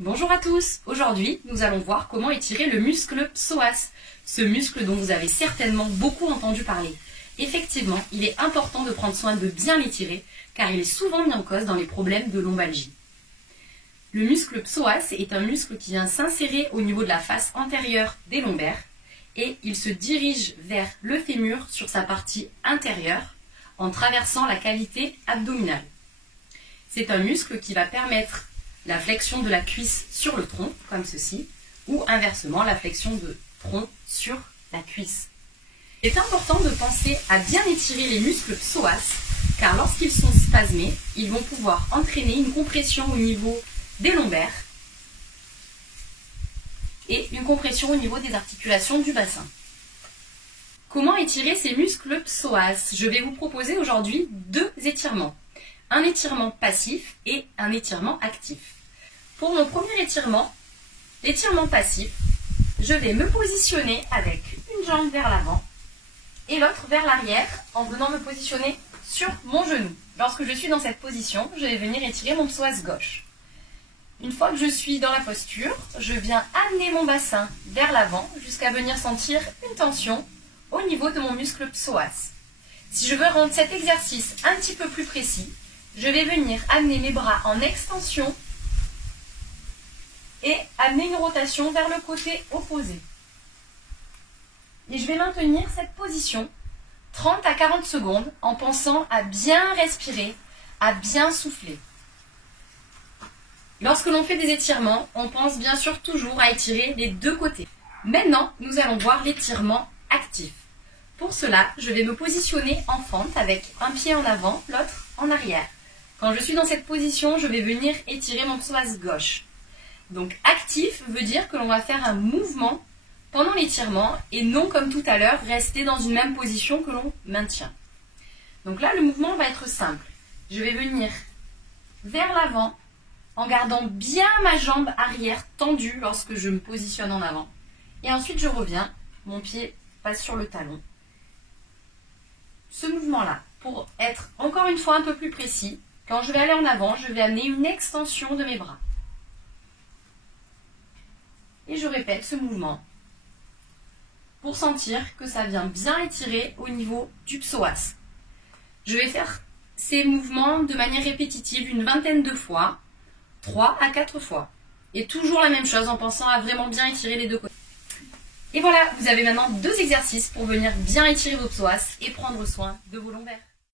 Bonjour à tous, aujourd'hui nous allons voir comment étirer le muscle psoas, ce muscle dont vous avez certainement beaucoup entendu parler. Effectivement, il est important de prendre soin de bien l'étirer car il est souvent mis en cause dans les problèmes de lombalgie. Le muscle psoas est un muscle qui vient s'insérer au niveau de la face antérieure des lombaires et il se dirige vers le fémur sur sa partie intérieure en traversant la cavité abdominale. C'est un muscle qui va permettre la flexion de la cuisse sur le tronc, comme ceci, ou inversement, la flexion de tronc sur la cuisse. Il est important de penser à bien étirer les muscles psoas, car lorsqu'ils sont spasmés, ils vont pouvoir entraîner une compression au niveau des lombaires et une compression au niveau des articulations du bassin. Comment étirer ces muscles psoas? Je vais vous proposer aujourd'hui deux étirements. Un étirement passif et un étirement actif. Pour mon premier étirement, l'étirement passif, je vais me positionner avec une jambe vers l'avant et l'autre vers l'arrière en venant me positionner sur mon genou. Lorsque je suis dans cette position, je vais venir étirer mon psoas gauche. Une fois que je suis dans la posture, je viens amener mon bassin vers l'avant jusqu'à venir sentir une tension au niveau de mon muscle psoas. Si je veux rendre cet exercice un petit peu plus précis, je vais venir amener mes bras en extension et amener une rotation vers le côté opposé. Et je vais maintenir cette position 30 à 40 secondes en pensant à bien respirer, à bien souffler. Lorsque l'on fait des étirements, on pense bien sûr toujours à étirer les deux côtés. Maintenant, nous allons voir l'étirement actif. Pour cela, je vais me positionner en fente avec un pied en avant, l'autre en arrière. Quand je suis dans cette position, je vais venir étirer mon psoas gauche. Donc actif veut dire que l'on va faire un mouvement pendant l'étirement et non comme tout à l'heure, rester dans une même position que l'on maintient. Donc là, le mouvement va être simple. Je vais venir vers l'avant en gardant bien ma jambe arrière tendue lorsque je me positionne en avant. Et ensuite, je reviens, mon pied passe sur le talon. Ce mouvement-là, pour être encore une fois un peu plus précis, quand je vais aller en avant, je vais amener une extension de mes bras. Et je répète ce mouvement pour sentir que ça vient bien étirer au niveau du psoas. Je vais faire ces mouvements de manière répétitive une vingtaine de fois, 3 à 4 fois. Et toujours la même chose en pensant à vraiment bien étirer les deux côtés. Et voilà, vous avez maintenant deux exercices pour venir bien étirer vos psoas et prendre soin de vos lombaires.